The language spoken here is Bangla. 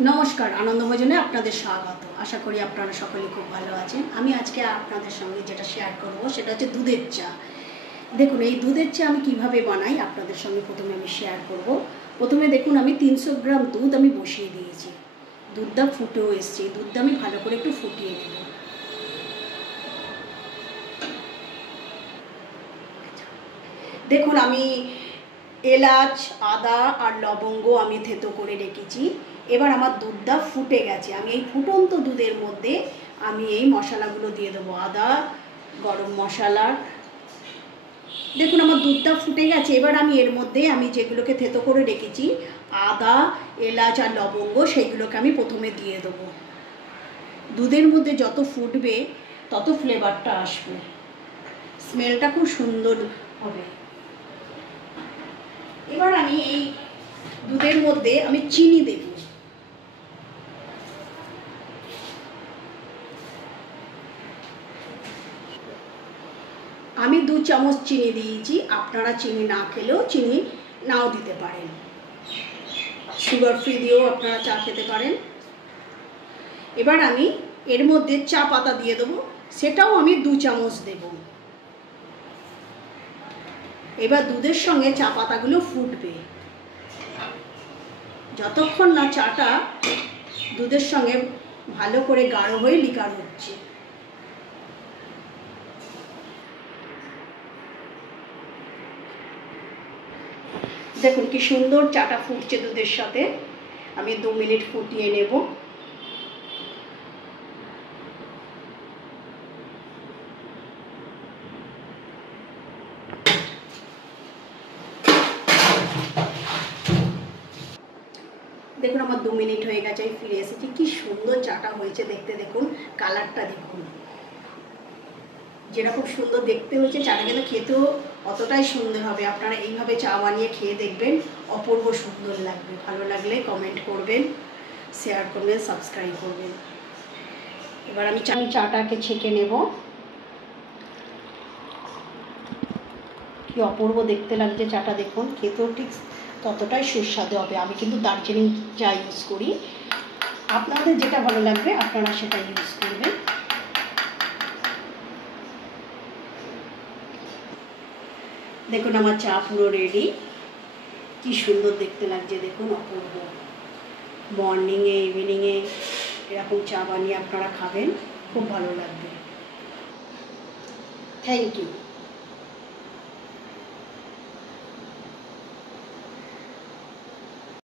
নমস্কার, আনন্দ ভোজনে আপনাদের স্বাগত। আশা করি আপনারা সকলে খুব ভালো আছেন। আমি আজকে আপনাদের সঙ্গে যেটা শেয়ার করব সেটা হচ্ছে দুধের চা। দেখুন, এই দুধের চা আমি কিভাবে বানাই আপনাদের সঙ্গে প্রথমে আমি শেয়ার করব। প্রথমে দেখুন, আমি 300 গ্রাম দুধ আমি বসিয়ে দিয়েছি। দুধটা ফুটেও এসছে। দুধটা আমি ভালো করে একটু ফুটিয়ে নেব। দেখুন, আমি এলাচ, আদা আর লবঙ্গ আমি থেতো করে রেখেছি। এবার আমার দুধটা ফুটে গেছে। আমি এই ফুটন্ত দুধের মধ্যে আমি এই মশলাগুলো দিয়ে দেবো। আদা, গরম মশলা। দেখুন, আমার দুধটা ফুটে গেছে। এবার আমি এর মধ্যে আমি যেগুলোকে থেতো করে রেখেছি, আদা, এলাচ আর লবঙ্গ, সেইগুলোকে আমি প্রথমে দিয়ে দেবো। দুধের মধ্যে যত ফুটবে তত ফ্লেভারটা আসবে, স্মেলটা খুব সুন্দর হবে। এবার আমি এই দুধের মধ্যে আমি চিনি দেব। আমি 2 চামচ চিনি দিয়েছি। আপনারা চিনি না খেলেও চিনি নাও দিতে পারেন। সুগার ফ্রি দিয়েও আপনারা চা খেতে পারেন। এবার আমি এর মধ্যে চা পাতা দিয়ে দেবো, সেটাও আমি 2 চামচ দেব। এবার দুধের সঙ্গে চা পাতাগুলো ফুটবে। যতক্ষণ না চাটা দুধের সঙ্গে ভালো করে গাঢ় হয়ে লিকার হচ্ছে। দেখুন কি সুন্দর চাটা ফুটছে দুধের সাথে। আমি 2 মিনিট ফুটিয়ে নেব। দেখুন, আমার 2 মিনিট হয়ে গেছে, আমি ফিরে এসেছি। কি সুন্দর চাটা হয়েছে দেখতে। দেখুন কালারটা, দেখুন যেরকম সুন্দর দেখতে হয়েছে, চাটা কিন্তু খেতেও অতটাই সুন্দর হবে। আপনারা এইভাবে চা বানিয়ে খেয়ে দেখবেন, অপূর্ব সুন্দর লাগবে। ভালো লাগলে কমেন্ট করবেন, শেয়ার করবেন, সাবস্ক্রাইব করবেন। এবার আমি চাটাকে ছেঁকে নেব। কি অপূর্ব দেখতে লাগছে চাটা, দেখুন খেতেও ঠিক ততটাই সুস্বাদু হবে। আমি কিন্তু দার্জিলিং চা ইউজ করি। আপনাদের যেটা ভালো লাগবে আপনারা সেটা ইউজ করবেন। দেখুন আমার চা পুরো রেডি। কি সুন্দর দেখতে লাগছে, দেখুন অপূর্ব। মর্নিংয়ে, ইভিনিংয়ে এরকম চা বানিয়ে আপনারা খাবেন, খুব ভালো লাগবে। Thank you.